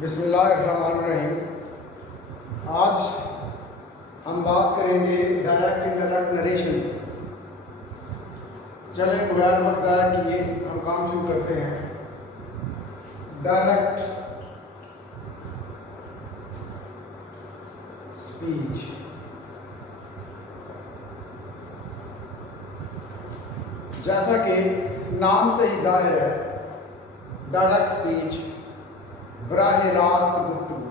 बिस्मिल्लाहिर्रहमानिर्रहीम। आज हम बात करेंगे डायरेक्ट इनडायरेक्ट नरेशन। चलें बगैर वक्त ज़ाया किए हम काम शुरू करते हैं। Direct speech. जैसा कि नाम से ही जाहिर है, डायरेक्ट स्पीच बराह रास्त गुफ्तगू,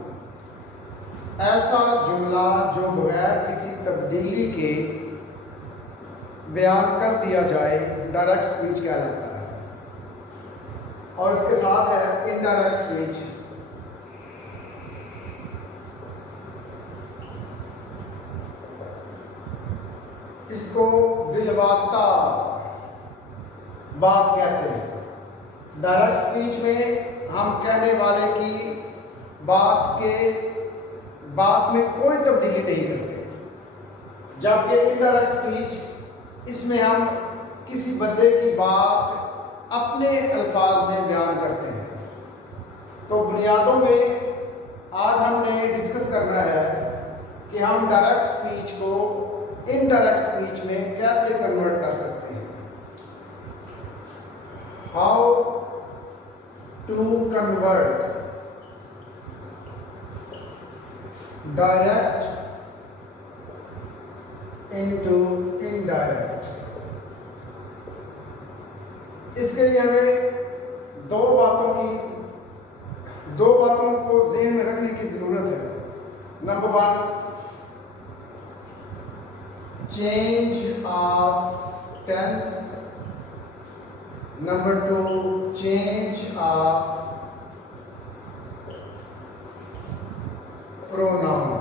ऐसा जुमला जो बगैर किसी तब्दीली के बयान कर दिया जाए, डायरेक्ट स्पीच कहलाता है। और इसके साथ है इनडायरेक्ट स्पीच। इसको बिलवास्ता बात कहते हैं। डायरेक्ट स्पीच में हम कहने वाले की बात में कोई तब्दीली नहीं करते, जबकि इनडायरेक्ट स्पीच इसमें हम किसी बंदे की बात अपने अल्फाज में बयान करते हैं। तो बुनियादों में आज हमने डिस्कस करना है कि हम डायरेक्ट स्पीच को इनडायरेक्ट स्पीच में कैसे कन्वर्ट कर सकते हैं। How to convert direct into indirect। इसके लिए हमें दो बातों को ज़हन में रखने की जरूरत है। Number 1, change of tense. Number 2, change of pronoun।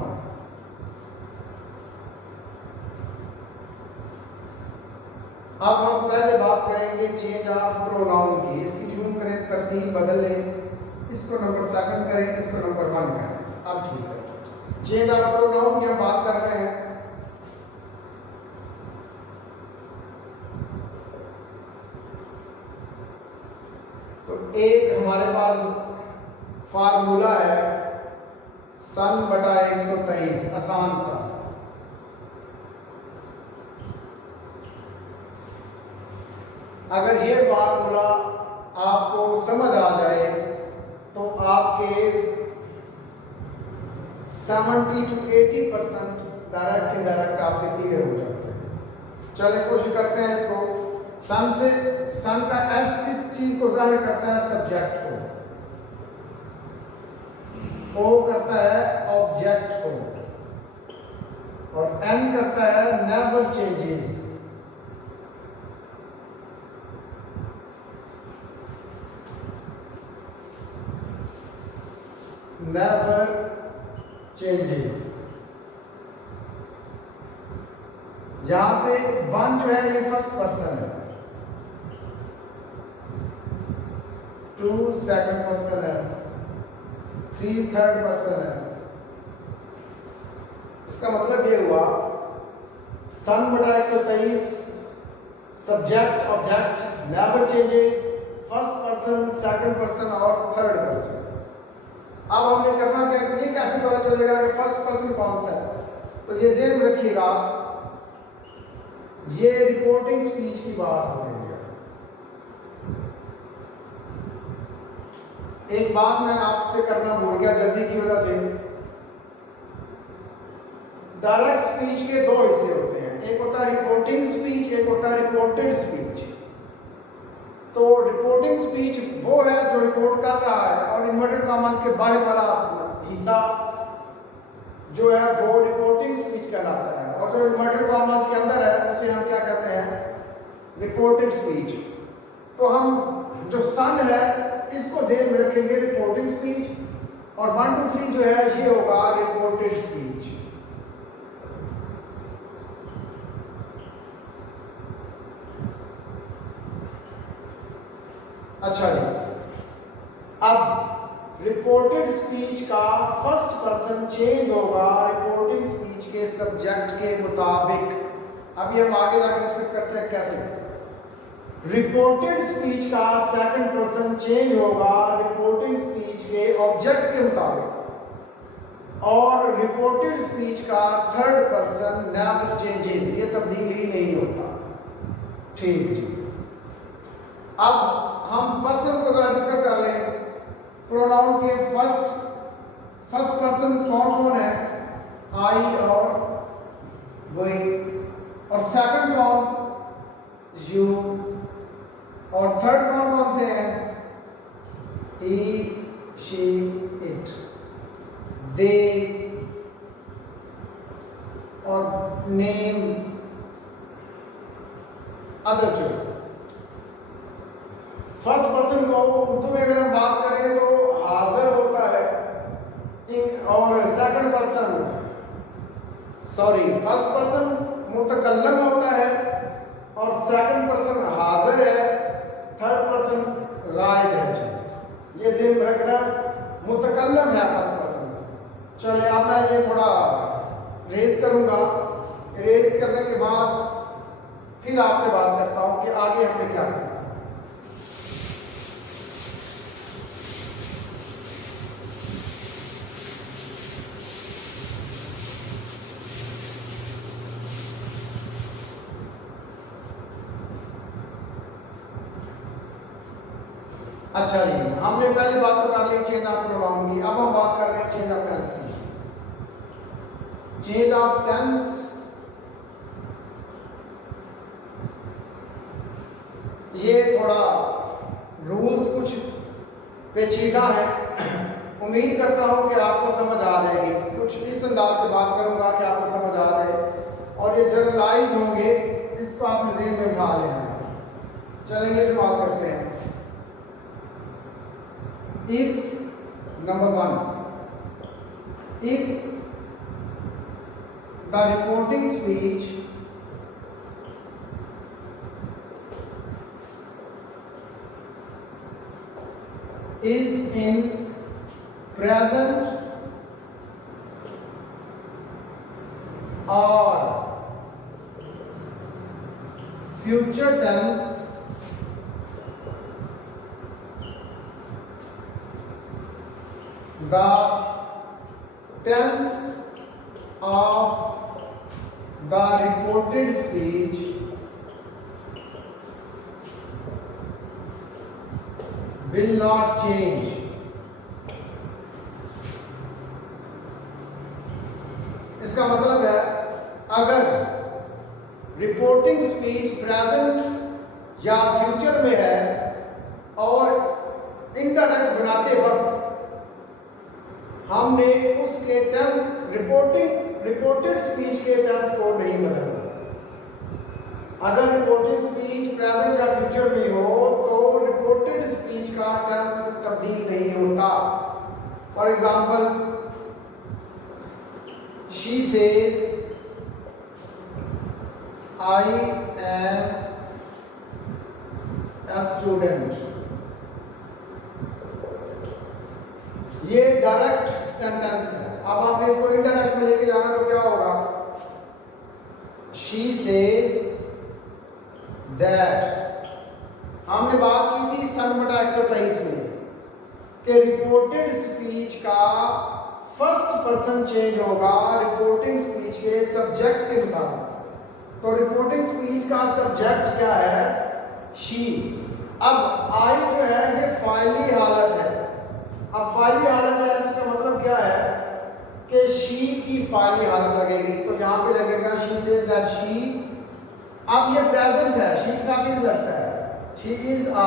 अब हम पहले बात करेंगे चेंज ऑफ प्रोनाउन की। इसकी यूं करें, तरतीब बदल लें, इसको नंबर 7 करें, इसको नंबर 1 करें। अब ठीक है, चेंज ऑफ प्रोनाउन की हम बात कर रहे हैं। एक हमारे पास फार्मूला है सन बटा 123, आसान सा। अगर ये फार्मूला आपको समझ आ जाए तो आपके 70 to 80% डायरेक्ट इनडायरेक्ट आपके क्लियर हो जाते हैं। चलिए कोशिश करते हैं इसको। सन का एस किस चीज को जाहिर करता है? सब्जेक्ट को। ओ करता है ऑब्जेक्ट को, और एन करता है नेवर चेंजेस। Never changes. यहां पे 1 जो है ये फर्स्ट पर्सन है, 2 सेकंड पर्सन है, 3 थर्ड पर्सन है। इसका मतलब ये हुआ सन बटा 123, subject object never changes, first person, second person और थर्ड पर्सन। अब हमने करना क्या, ये कैसे पता चलेगा कि फर्स्ट पर्सन कौन सा है? तो ये ध्यान में रखिएगा, ये रिपोर्टिंग स्पीच की बात हो रही है। एक बात मैं आपसे करना भूल गया जल्दी की वजह से। डायरेक्ट स्पीच के 2 हिस्से होते हैं, एक होता है रिपोर्टिंग स्पीच, एक होता है रिपोर्टेड स्पीच। तो रिपोर्टिंग स्पीच वो है जो रिपोर्ट कर रहा है, और इन्वर्टेड कॉमास के बाहर वाला हिस्सा जो है वो रिपोर्टिंग स्पीच कहलाता है, और जो इन्वर्टेड कॉमास के अंदर है उसे हम क्या कहते हैं? Reported speech. तो हम जो सन है इसको ध्यान में रखेंगे, रिपोर्टिंग स्पीच, और 1 2 3 जो है ये होगा रिपोर्टेड स्पीच। अच्छा जी, अब रिपोर्टेड स्पीच का फर्स्ट पर्सन चेंज होगा रिपोर्टिंग स्पीच के सब्जेक्ट के मुताबिक। अभी हम आगे जाकर डिस्कस करते हैं कैसे। रिपोर्टेड स्पीच का सेकंड पर्सन चेंज होगा रिपोर्टिंग स्पीच स्पीच के ऑब्जेक्ट के मुताबिक और रिपोर्टेड स्पीच का थर्ड पर्सन नेवर चेंजेस, ये तब्दील ही नहीं होता। ठीक जी, अब हम पर्सन को जरा डिस्कस कर लें। प्रोनाउन के फर्स्ट पर्सन कौन कौन है? आई और वही, और सेकंड कौन? यू, और थर्ड कौन कौन से हैं? ही, शी, इट, दे, और नेम, अदर जो। फर्स्ट पर्सन को उर्दू में अगर हम बात करें तो हाजिर होता है, और सेकंड पर्सन फर्स्ट पर्सन मुतकल्लम होता है और सेकंड पर्सन हाजिर है, थर्ड पर्सन गायब है। ये ज़हन में रखना, मुतकल्लम है फर्स्ट पर्सन। चलिए अब मैं ये थोड़ा रेज करूंगा, रेज करने के बाद फिर आपसे बात करता हूं कि आगे हमने क्या करना। अच्छा जी, हमने पहले बात तो कर ली चेंज ऑफ प्रोनाउन की, अब हम बात कर रहे हैं चेंज ऑफ टेंस की। चेंज ऑफ टेंस ये थोड़ा रूल्स कुछ पेचीदा है, उम्मीद करता हूं कि आपको समझ आ जाएगी। कुछ इस अंदाज से बात करूंगा कि आपको समझ आ जाए, और ये जनरलाइज होंगे, इसको आप ज़हन में उठा लेना है। चलेंगे शुरुआत करते हैं। If number one, if the reporting speech is in present or future tense, the tense of the reported speech will not change. इसका मतलब है, अगर रिपोर्टिंग स्पीच प्रेजेंट या फ्यूचर में है और इनडायरेक्ट बनाते वक्त हमने उसके टेंस रिपोर्टेड स्पीच के टेंस को नहीं बदलना। अगर रिपोर्टिंग स्पीच प्रेजेंट या फ्यूचर में हो तो रिपोर्टेड स्पीच का टेंस तब्दील नहीं होता। For example, she says I am a student, ये डायरेक्ट सेंटेंस है। अब आपने इसको इनडायरेक्ट में लेके जाना तो क्या होगा? She says that. हमने बात की थी सन बटा 123 में कि रिपोर्टेड स्पीच का फर्स्ट पर्सन चेंज होगा रिपोर्टिंग स्पीच के सब्जेक्ट के मुताबिक। तो रिपोर्टिंग स्पीच का सब्जेक्ट क्या है? शी। अब आई जो है ये फाइली हालत है। अब फाइली हालत है, इसका मतलब क्या है कि शी की फाइली हालत लगेगी, तो यहां पे लगेगा शी सेज दैट शी। अब ये प्रेजेंट है, शी के साथ इज लगता है, शी इज अ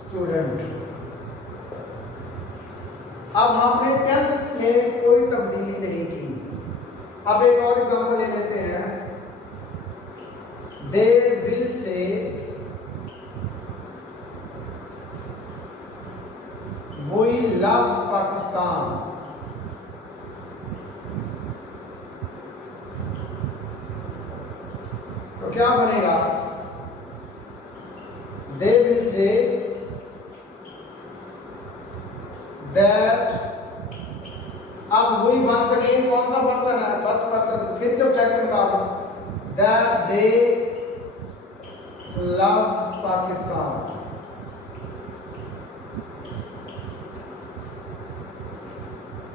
स्टूडेंट। अब हमने टेंस में कोई तब्दीली नहीं की। अब एक और एग्जांपल ले लेते हैं। They will say we love Pakistan. तो क्या बनेगा? They will say that. अब वही वंस अगेन कौन सा पर्सन है? First person. फिर सब्जेक्ट मुताबिक that they love Pakistan.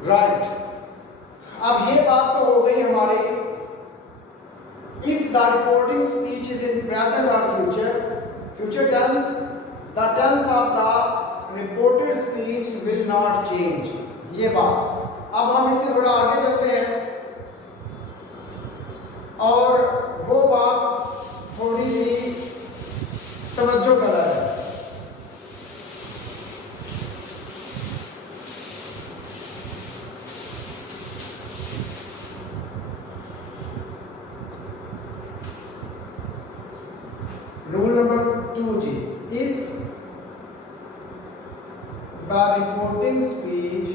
Right. अब ये बात तो हो गई हमारी if the reporting speech is in present और future tense, the tense of the reported speech will not change, ये बात। अब हम इससे थोड़ा आगे चलते हैं और वो बात थोड़ी सी तवज्जो करा है। रूल नंबर 2 जी, if the reporting speech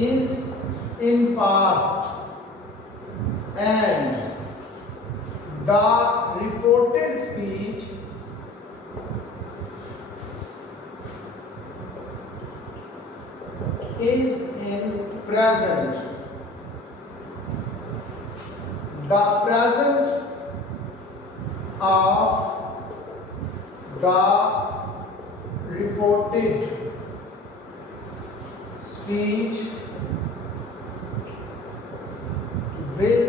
is in past and the reported speech is in present, the present of the reported speech will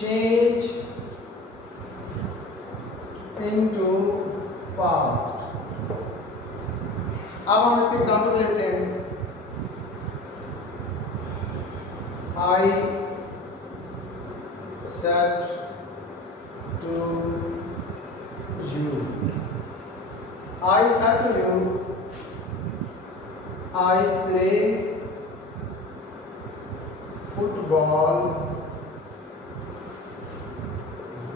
change into past। अब हम इसके एग्जाम्पल लेते हैं। I said to you, I said to you, I play football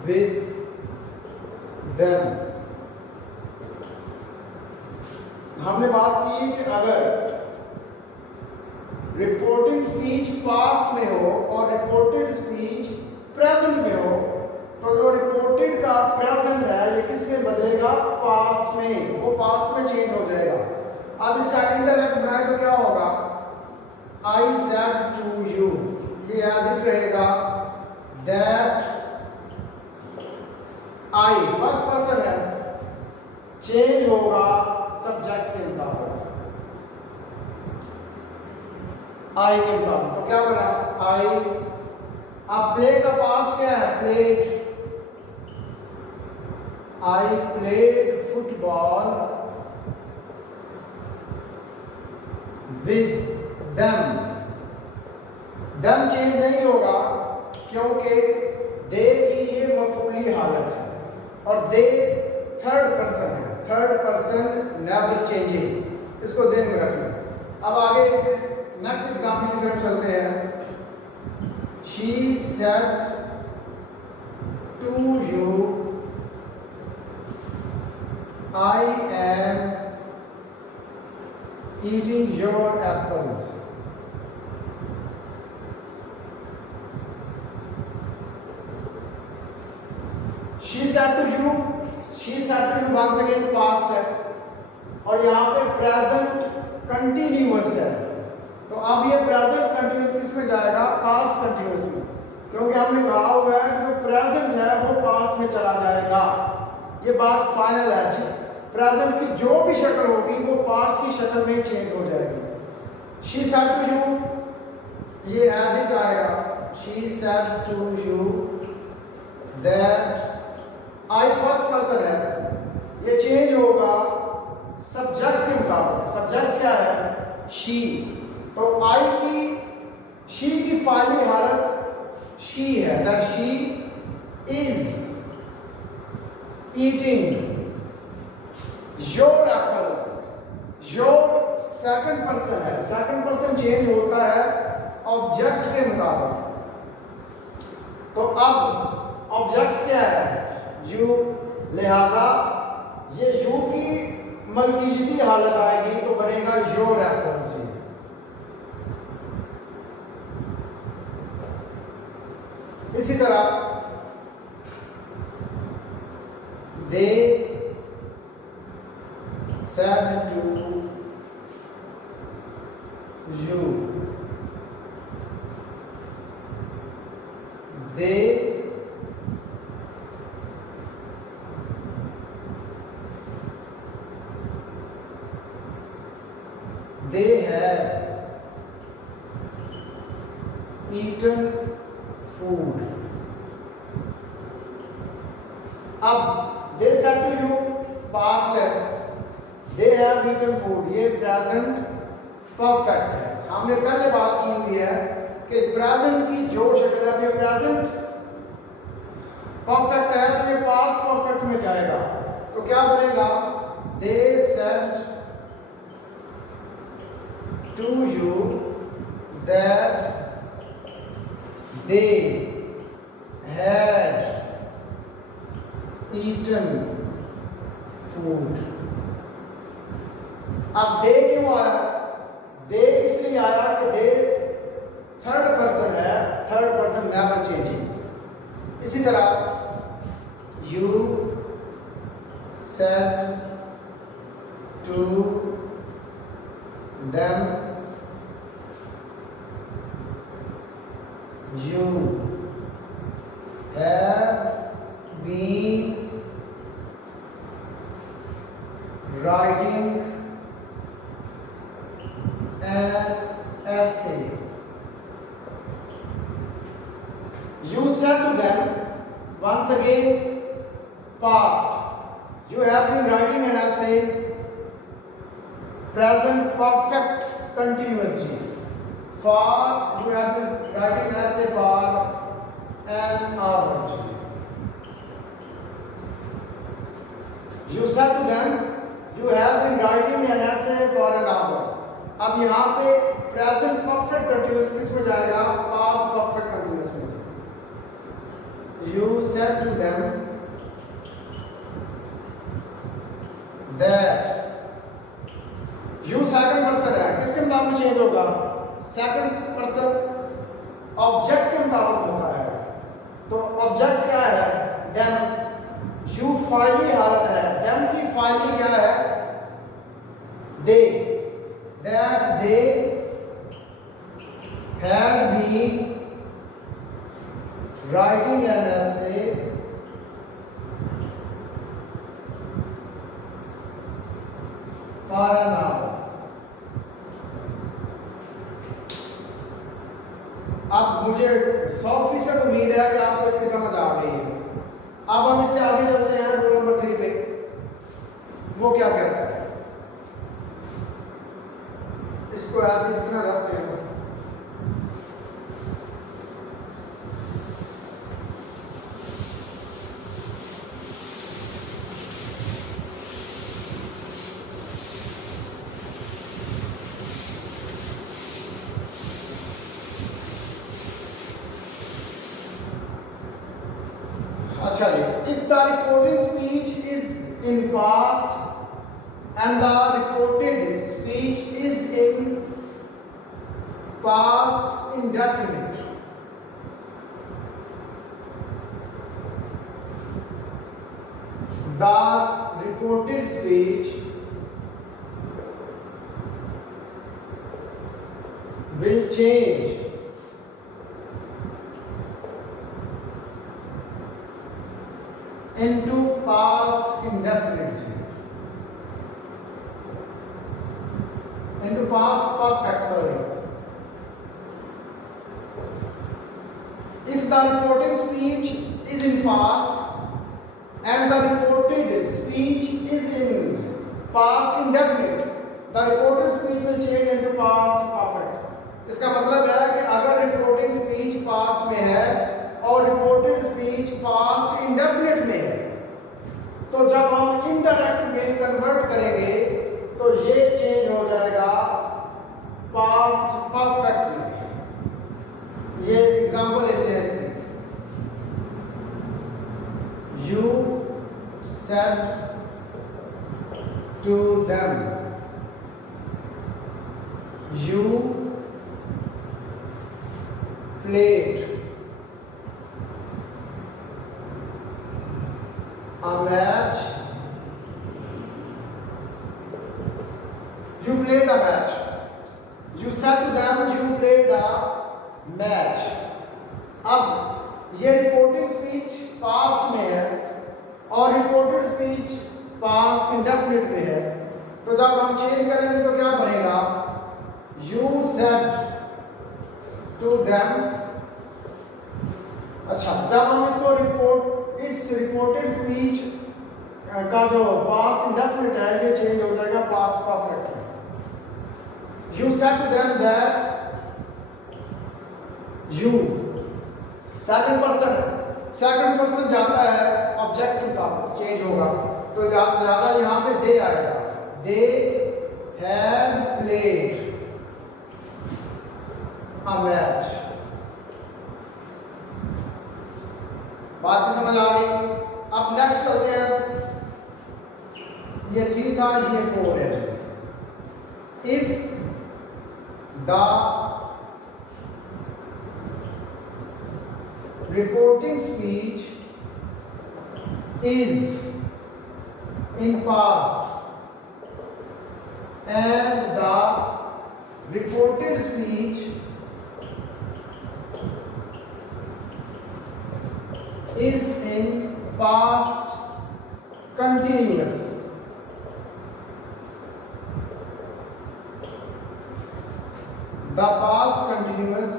with them। हमने बात की कि अगर रिपोर्टिंग स्पीच पास्ट में हो और रिपोर्टेड स्पीच प्रेजेंट में हो, तो जो रिपोर्टेड का प्रेजेंट है ये किस में बदलेगा? पास्ट में, वो पास्ट में चेंज हो जाएगा। अब इसका इनडायरेक्ट बनाए तो क्या होगा? I said to you, ये एज इट रहेगा that I फर्स्ट पर्सन है, चेंज होगा सब्जेक्ट के मुताबिक, I के मुताबिक। तो क्या बना? I। अब प्ले का पास्ट क्या है? Played. I played football with them। them change नहीं होगा क्योंकि दे की ये मफूली हालत है और दे थर्ड पर्सन है, थर्ड पर्सन नेवर चेंजेस, इसको ज़हन में रखना। अब आगे नेक्स्ट एग्जाम्पल की तरफ चलते हैं। She said to you, I am eating your apples। She said to you, she said to you once again past है और यहाँ पे प्रेजेंट कंटिन्यूअस है, तो अब ये प्रेजेंट कंटिन्यूअस किस में जाएगा? पास्ट कंटिन्यूअस में, क्योंकि हमने कहा हुआ है जो प्रेजेंट है वो पास्ट में चला जाएगा। ये बात फाइनल है जी। प्रेजेंट की जो भी शक्ल होगी वो पास्ट की शक्ल में चेंज हो जाएगी। She said to you, ये एज इट आएगा। She said to you that I first person है, ये चेंज होगा सब्जेक्ट के मुताबिक। सब्जेक्ट क्या है? she। तो I की she की फाइनल हालत she है, that she is eating your apples। your second person है, सेकंड पर्सन चेंज होता है ऑब्जेक्ट के मुताबिक। तो अब ऑब्जेक्ट क्या है? यू, लिहाजा ये यू की मलकीयती हालत आएगी तो बनेगा योर एप्पल्स। इसी तरह दे said to you, they अब they said to you past है, दे हैव ईटन फूड, ये प्रेजेंट परफेक्ट है। हमने पहले बात की हुई है कि प्रेजेंट की जो शक्ल है, ये प्रेजेंट परफेक्ट है तो ये पास्ट परफेक्ट में जाएगा, तो क्या बनेगा? They said to you that they had eaten food. अब दे क्यों आया? दे इसलिए आया कि दे थर्ड पर्सन है, थर्ड पर्सन नेवर चेंजेस। इसी तरह you said to them you have been writing an essay. You said to them, once again, past. You have been writing an essay, present perfect continuously. For, you have been writing an essay for an hour. You said to them, you have been writing an essay for an hour. अब यहाँ पे present perfect continuous किस में जाएगा? Past perfect continuous में। You said to them that you second person है, किसके मुताबिक चेंज होगा? सेकंड पर्सन ऑब्जेक्ट के मुताबिक होता है। तो ऑब्जेक्ट क्या है? देम। यू फाइली हालत है, देम की फाइली क्या है? They, that they had been writing an essay for an hour. अब मुझे 100% उम्मीद है कि आपको इसकी समझ आ गई है। अब हम इससे आगे चलते हैं रूल नंबर 3 पे। वो क्या कहता है? इसको ऐसे कितना रखते हैं? अच्छा, if the reporting speech is in past and the reported speech is in past indefinite, the reported speech will change into past indefinite, into past perfect, sorry. If the reporting speech is in past and the reported speech is in past indefinite, the reported speech will change into past perfect। इसका मतलब है कि अगर reporting speech past में है और reported speech past indefinite में है, तो जब हम इनडायरेक्ट में कन्वर्ट करेंगे तो ये चेंज हो जाएगा पास्ट परफेक्ट में। ये एग्जांपल लेते हैं इसमें। You said to them, you played a match, you played a match, you said to them you played a match। अब ये रिपोर्टिंग स्पीच पास्ट में है और रिपोर्टेड स्पीच पास्ट इंडेफिनिट में है, तो जब हम चेंज करेंगे तो क्या बनेगा? You said to them. अच्छा, जब हम इसको रिपोर्ट इस रिपोर्टेड स्पीच का जो पास्ट इंडेफिनिट है ये चेंज हो जाएगा पास्ट परफेक्ट में. You said to them that you second person जाता है ऑब्जेक्टिव का चेंज होगा तो ज्यादा यहां पे दे आएगा. They have played a match. बात की समझ आ गई. अब नेक्स्ट चलते हैं. ये 3 था, ये 4 है. If the reporting speech is in past and the reported speech is in past continuous. The past continuous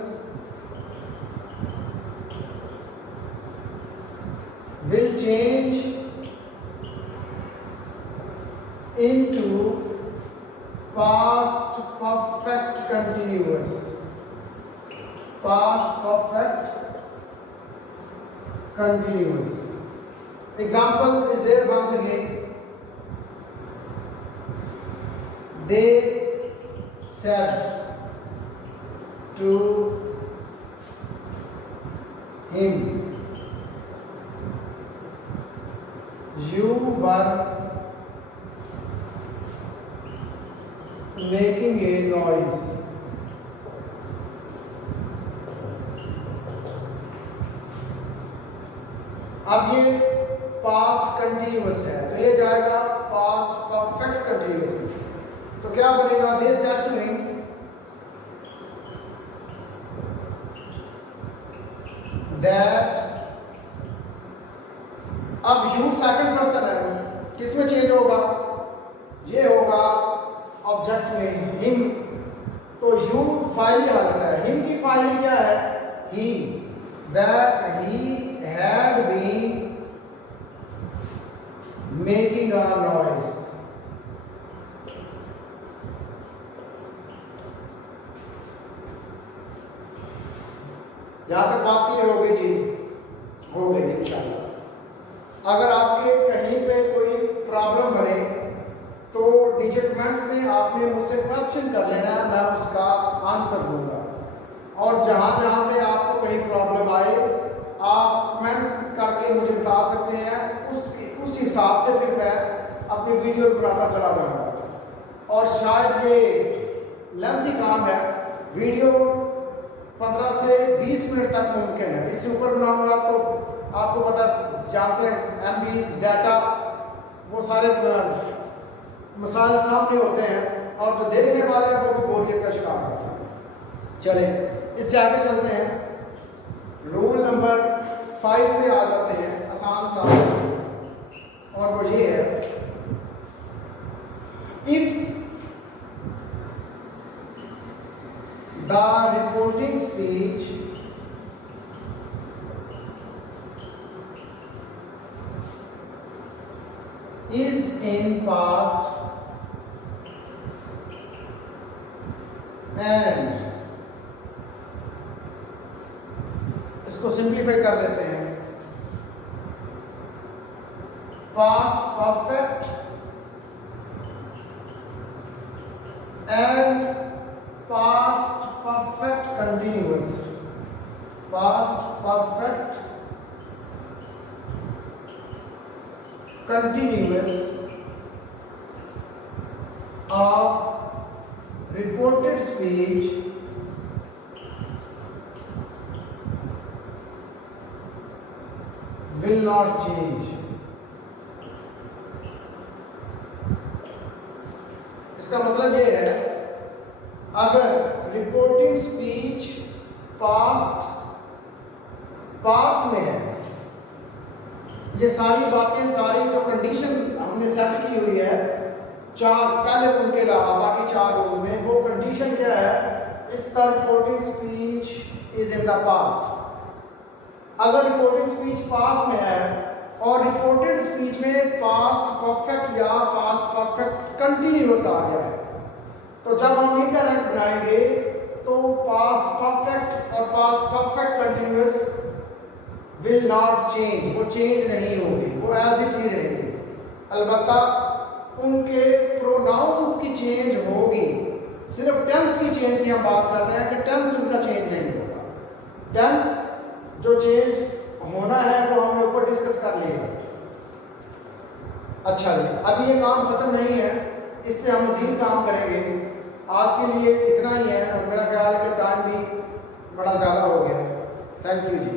will change into past perfect continuous. Past perfect continuous. Example is there once again. They said to him, you were making a noise. अब ये past continuous है तो ये जाएगा past perfect continuous में. तो क्या बनेगा? They said to him that. अब यू सेकंड पर्सन है, किसमें चेंज होगा? ये होगा ऑब्जेक्ट में हिम. तो यू फाइल हालत है, हिम की फाइल क्या है? He. That he had been making a noise. यहां तक बात क्लियर हो गई जी? हो गई इंशाल्लाह. अगर आपके कहीं पे कोई प्रॉब्लम बने तो नीचे कमेंट्स में आपने मुझसे क्वेश्चन कर लेना है, मैं उसका आंसर दूंगा. और जहां जहां पे आपको कहीं प्रॉब्लम आए आप कमेंट करके मुझे बता सकते हैं. उस हिसाब से फिर मैं अपनी वीडियो बनाता चला जाऊंगा. और शायद ये लेंथी काम है, वीडियो 15 से 20 मिनट तक मुमकिन है. इससे ऊपर बनाऊंगा तो आपको पता जानते हैं एमबीज डाटा वो सारे मसाइल सामने होते हैं और जो देखने वाले हैं वो भी बोरियत का शिकार होते हैं. चले इससे आगे चलते हैं. रूल नंबर 5 पे आ जाते हैं. आसान सा, और वो ये है, if the reporting speech is in past and इसको सिंप्लीफाई कर देते हैं. Past perfect and past perfect continuous. Past perfect continuous of reported speech will not change. इसका मतलब ये है, अगर रिपोर्टिंग स्पीच पास्ट में है, ये सारी बातें, सारी जो कंडीशन हमने सेट की हुई है 4 पहले उनके अलावा बाकी 4 रूल्स में, वो कंडीशन क्या है? If the reporting speech is in the past. अगर रिपोर्टिंग स्पीच पास्ट में है और रिपोर्टेड स्पीच में पास्ट परफेक्ट या पास्ट परफेक्ट कंटिन्यूअस आ गया है। तो जब हम इंडायरेक्ट बनाएंगे तो पास्ट परफेक्ट और past perfect continuous will not change, वो चेंज नहीं होंगे, वो एज इट ही रहेंगे। अलबत्ता उनके प्रोनाउंस की चेंज होगी, सिर्फ टेंस की चेंज की हम बात कर रहे हैं कि टेंस उनका चेंज नहीं होगा। टेंस जो चेंज होना है वो हम ऊपर डिस्कस कर लेंगे। अच्छा जी, अभी ये काम खत्म नहीं है, इस पे हम मजीद काम करेंगे। आज के लिए इतना ही है और मेरा ख्याल है कि टाइम भी बड़ा ज़्यादा हो गया है। Thank you ji.